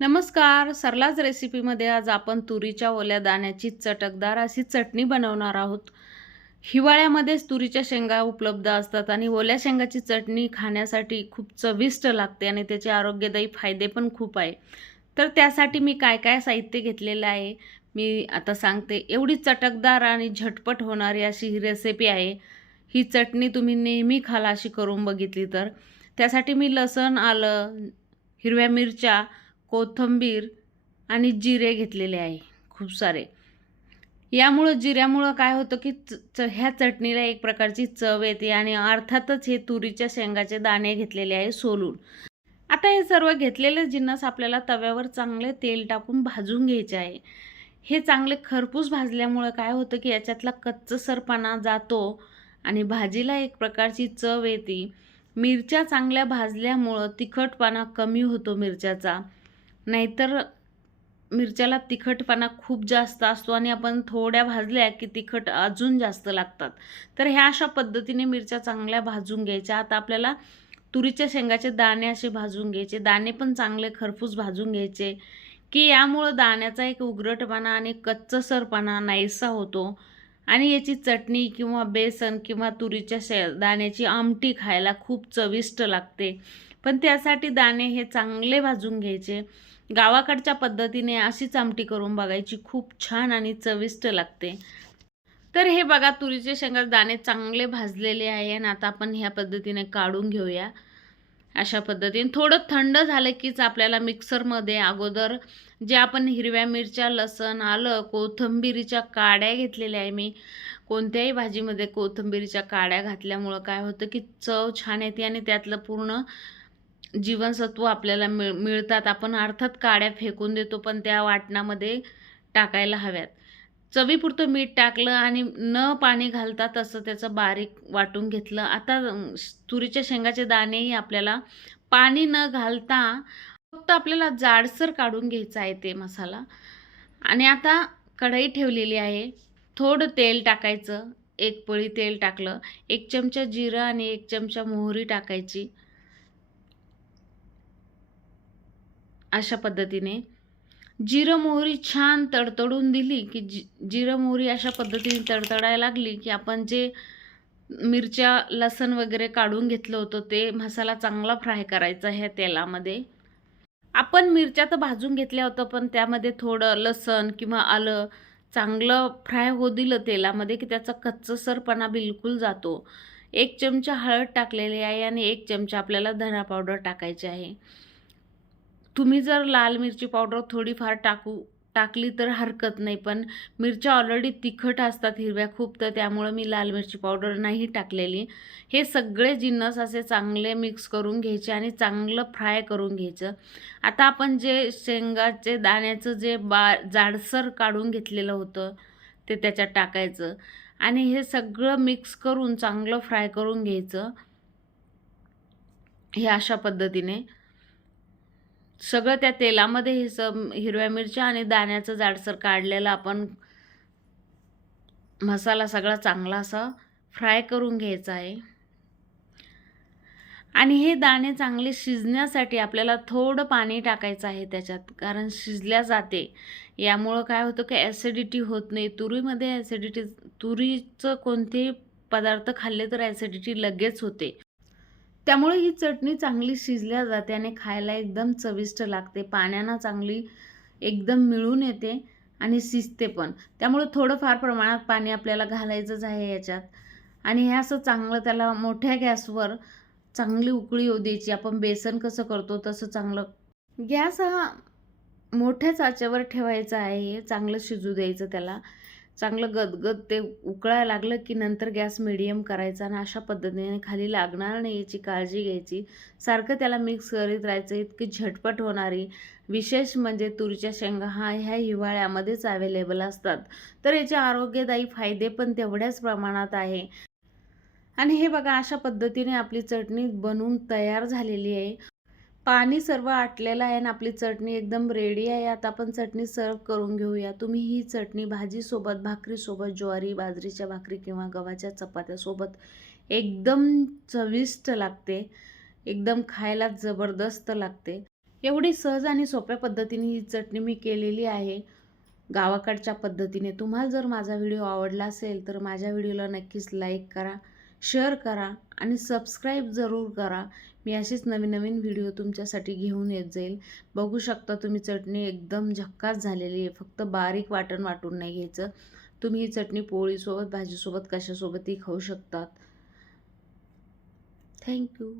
नमस्कार. सरलाज रेसिपीमध्ये आज आपण तुरीच्या ओल्या दाण्याची चटकदार अशी चटणी बनवणार आहोत. हिवाळ्यामध्येच तुरीच्या शेंगा उपलब्ध असतात आणि ओल्या शेंगाची चटणी खाण्यासाठी खूप चविष्ट लागते आणि त्याचे आरोग्यदायी फायदे पण खूप आहे. तर त्यासाठी मी काय काय साहित्य घेतलेलं आहे? मी आता सांगते. एवढी चटकदार आणि झटपट होणारी अशी ही रेसिपी आहे. ही चटणी तुम्ही नेहमी खाला अशी करून बघितली तर. त्यासाठी मी लसण आलं हिरव्या मिरच्या कोथिंबीर आणि जिरे घेतलेले आहे खूप सारे. यामुळं जिऱ्यामुळं काय होतं की च च- ह्या चटणीला एक प्रकारची चव येते आणि अर्थातच हे तुरीच्या शेंगाचे दाणे घेतलेले आहे सोलून. आता हे सर्व घेतलेले जिन्नस आपल्याला तव्यावर चांगले तेल टाकून भाजून घ्यायचे आहे. हे चांगले खरपूस भाजल्यामुळं काय होतं की याच्यातला कच्चसरपणा जातो आणि भाजीला एक प्रकारची चव येते. मिरच्या चांगल्या भाजल्यामुळं तिखटपणा कमी होतो मिरच्याचा. नाहीतर मिरच्याला तिखटपणा खूप जास्त असतो आणि आपण थोड्या भाजल्या की तिखट अजून जास्त लागतात. तर ह्या अशा पद्धतीने मिरच्या चांगल्या भाजून घ्यायच्या. आता आपल्याला तुरीच्या शेंगाचे दाणे असे भाजून घ्यायचे. दाणे पण चांगले खरपूस भाजून घ्यायचे. की यामुळं दाण्याचा एक उघरटपणा आणि कच्चसरपणा नाहीसा होतो. आणि याची चटणी किंवा बेसन किंवा तुरीच्या शे दाण्याची आमटी खायला खूप चविष्ट लागते. पण त्यासाठी दाणे हे चांगले भाजून घ्यायचे. गावाकडच्या पद्धतीने अशीच आमटी करून बघायची. खूप छान आणि चविष्ट लागते. तर हे बघा तुरीचे शेंगा दाणे चांगले भाजलेले आहे आणि आता आपण ह्या पद्धतीने काढून घेऊया. अशा पद्धतीने. थोडं थंड झालं कीच आपल्याला मिक्सरमध्ये अगोदर जे आपण हिरव्या मिरच्या लसण आलं कोथिंबिरीच्या काड्या घेतलेल्या आहे मी. कोणत्याही भाजीमध्ये कोथिंबिरीच्या काड्या घातल्यामुळं काय होतं की चव छान येते आणि त्यातलं पूर्ण जीवनसत्व आपल्याला मिळ मिळतात. आपण अर्थात काड्या फेकून देतो पण त्या वाटणामध्ये टाकायला हव्यात. चवीपुरतं मीठ टाकलं आणि न पाणी घालता तसं त्याचं बारीक वाटून घेतलं. आता तुरीच्या शेंगाचे दाणेही आपल्याला पाणी न घालता फक्त आपल्याला जाडसर काढून घ्यायचा आहे ते मसाला. आणि आता कढई ठेवलेली आहे. थोडं तेल टाकायचं. एक पळी तेल टाकलं. एक चमचा जिरं आणि एक चमचा मोहरी टाकायची. अशा पद्धतीने. जिरं मोहरी छान तडतडून दिली की जि जिरं मोहरी अशा पद्धतीने तडतडायला लागली की आपण जे मिरच्या लसण वगैरे काढून घेतलं होतं ते मसाला चांगला फ्राय करायचा ह्या तेलामध्ये. आपण मिरच्या तर भाजून घेतल्या होत्या पण त्यामध्ये थोडं लसण किंवा आलं चांगलं फ्राय हो दिलं तेलामध्ये की त्याचा कच्चसरपणा बिलकुल जातो. एक चमचा हळद टाकलेली आहे आणि एक चमचा आपल्याला धना पावडर टाकायची आहे. तुम्ही जर लाल मिरची पावडर थोडीफार टाकू टाकली तर हरकत नाही पण मिरच्या ऑलरेडी तिखट असतात हिरव्या खूप तर त्यामुळं मी लाल मिरची पावडर नाही टाकलेली. हे सगळे जिन्नस असे चांगले मिक्स करून घ्यायचे आणि चांगलं फ्राय करून घ्यायचं. आता आपण जे शेंगाचे दाण्याचं जे बा जाडसर काढून घेतलेलं होतं ते त्याच्यात टाकायचं. आणि हे सगळं मिक्स करून चांगलं फ्राय करून घ्यायचं. हे अशा पद्धतीने. सगळं त्या तेलामध्ये हे सब हिरव्या मिरच्या आणि दाण्याचं जाडसर काढलेलं आपण मसाला सगळा चांगला असा फ्राय करून घ्यायचा आहे. आणि हे दाणे चांगले शिजण्यासाठी आपल्याला थोडं पाणी टाकायचं आहे त्याच्यात कारण शिजल्या जाते. यामुळं काय होतं की ॲसिडिटी होत नाही. तुरीमध्ये ॲसिडिटी तुरीचं कोणतेही पदार्थ खाल्ले तर ॲसिडिटी लगेच होते. त्यामुळे ही चटणी चांगली शिजल्या जाते आणि खायला एकदम चविष्ट लागते. पाण्यानं चांगली एकदम मिळून येते आणि शिजते पण. त्यामुळे थोडंफार प्रमाणात पाणी आपल्याला घालायचंच आहे याच्यात. आणि हे असं चांगलं त्याला मोठ्या गॅसवर चांगली उकळी येऊ द्यायची. आपण बेसन कसं करतो तसं चांगलं. गॅस हा मोठ्या चाच्यावर ठेवायचा आहे. हे चांगलं शिजू द्यायचं त्याला. चांगलं गदगद ते उकळायला लागलं की नंतर गॅस मिडियम करायचा आणि अशा पद्धतीने खाली लागणार नाही याची काळजी घ्यायची. सारखं त्याला मिक्स करीत राहायचं इतकी झटपट होणारी विशेष म्हणजे तुरीच्या शेंगा हा ह्या हिवाळ्यामध्येच अवेलेबल असतात. तर याचे आरोग्यदायी फायदे पण तेवढ्याच प्रमाणात आहे. आणि हे बघा अशा पद्धतीने आपली चटणी बनवून तयार झालेली आहे. पाणी सर्व आटलेलं आहे आणि आपली चटणी एकदम रेडी आहे. आता आपण चटणी सर्व करून घेऊया. तुम्ही ही चटणी भाजीसोबत भाकरीसोबत ज्वारी बाजरीच्या भाकरी किंवा गव्हाच्या चपात्यासोबत एकदम चविष्ट लागते. एकदम खायला जबरदस्त लागते. एवढी सहज आणि सोप्या पद्धतीने ही चटणी मी केलेली आहे. गावाकडच्या पद्धतीने. तुम्हाला जर माझा व्हिडिओ आवडला असेल तर माझ्या व्हिडिओला नक्कीच लाईक करा. शेअर करा आणि सबस्क्राईब जरूर करा. मी अशीच नवीन नवीन व्हिडिओ तुमच्यासाठी घेऊन येत जाईल. बघू शकता तुम्ही चटणी एकदम झक्कास झालेली आहे. फक्त बारीक वाटण वाटून नाही घ्यायचं. तुम्ही ही चटणी पोळीसोबत भाजीसोबत कशासोबतही खाऊ शकतात. थँक्यू.